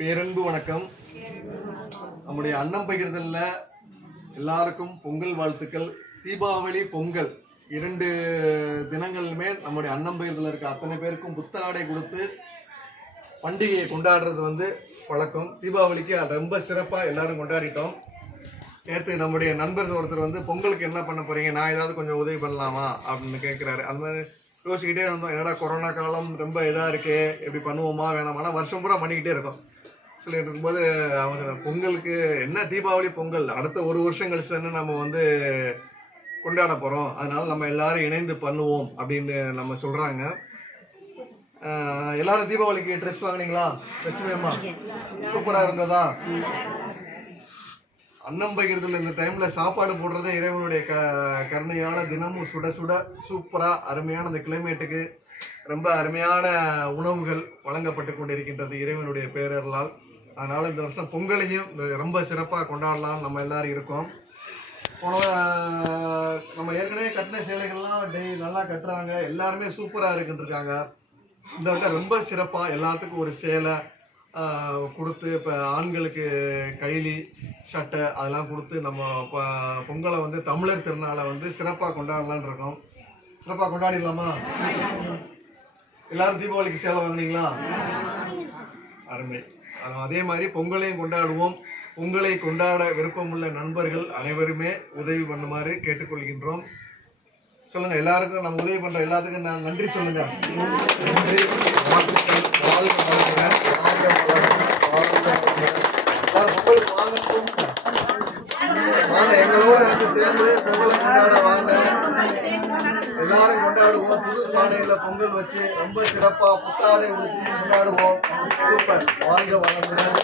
பேரன்பு வணக்கம். நம்முடைய அன்னம் பகிர்தல்ல எல்லாருக்கும் பொங்கல் வாழ்த்துக்கள். தீபாவளி பொங்கல் 2 தினங்களுமே நம்முடைய அன்னம் பகிர்தல் இருக்க அத்தனை பேருக்கும் புத்தாடை கொடுத்து பண்டிகையை கொண்டாடுறது பழக்கம். தீபாவளிக்கு ரொம்ப சிறப்பா எல்லாரும் கொண்டாடிட்டோம். நேற்று நம்முடைய நண்பர் ஒருத்தர் பொங்கலுக்கு என்ன பண்ண போறீங்க, நான் ஏதாவது கொஞ்சம் உதவி பண்ணலாமா அப்படின்னு கேட்கிறாரு. அந்த மாதிரி யோசிச்சுக்கிட்டே இருந்தோம். என்னடா கொரோனா காலம் ரொம்ப இதா இருக்கு, எப்படி பண்ணுவோமா வேணாமா, வருஷம் பூரா பண்ணிக்கிட்டே இருக்கோம். சொல்லிட்டு இருக்கும்போது அவங்க பொங்கலுக்கு என்ன தீபாவளி பொங்கல் அடுத்த 1 வருஷம் கழிச்சு நம்ம கொண்டாட போறோம், அதனால நம்ம எல்லாரும் இணைந்து பண்ணுவோம் அப்படின்னு நம்ம சொல்றாங்க. எல்லாரும் தீபாவளிக்கு ட்ரெஸ் வாங்கினீங்களா? லட்சுமியம்மா சூப்பரா இருந்ததா? அன்னம் பகிர்தல் இந்த டைம்ல சாப்பாடு போடுறதே இறைவனுடைய கருணையான தினமும் சுட சுட சூப்பரா அருமையான இந்த கிளைமேட்டுக்கு ரொம்ப அருமையான உணவுகள் வழங்கப்பட்டு கொண்டிருக்கின்றது இறைவனுடைய பேரர்களால். அதனால இந்த வருஷம் பொங்கலையும் ரொம்ப சிறப்பாக கொண்டாடலாம் நம்ம எல்லாரும் இருக்கோம். நம்ம ஏற்கனவே கட்டின சேலைகள்லாம் நல்லா கட்டுறாங்க, எல்லாருமே சூப்பராக இருக்குன்றிருக்காங்க. இந்த வருஷம் ரொம்ப சிறப்பாக எல்லாத்துக்கும் ஒரு சேலை கொடுத்து, இப்போ ஆண்களுக்கு கைலி சட்டை அதெல்லாம் கொடுத்து நம்ம பொங்கலை தமிழர் திருநாளை சிறப்பாக கொண்டாடலான் இருக்கோம். சிறப்பாக கொண்டாடிடலாமா? எல்லாரும் தீபாவளிக்கு சேலை வாங்கினீங்களா? அருமை. அதே மாதிரி பொங்கலையும் கொண்டாடுவோம். பொங்கலை கொண்டாட விருப்பமுள்ள நண்பர்கள் அனைவருமே உதவி பண்ணுமாறு கேட்டுக்கொள்கின்றோம். சொல்லுங்க, எல்லாருக்கும் நம்ம உதவி பண்ற எல்லாத்துக்கும் நான் நன்றி சொல்லுங்க. நன்றி. பொங்கலுக்கு வாங்க, எங்களோட சேர்ந்து பொங்கலை கொண்டாட வாங்க, எல்லாரும் கொண்டாடுவோம். புது பானையில பொங்கல் வச்சு ரொம்ப சிறப்பா புத்தாடை உடுத்தி கொண்டாடுவோம். சூப்பர். வாழ்க வளமுடன்.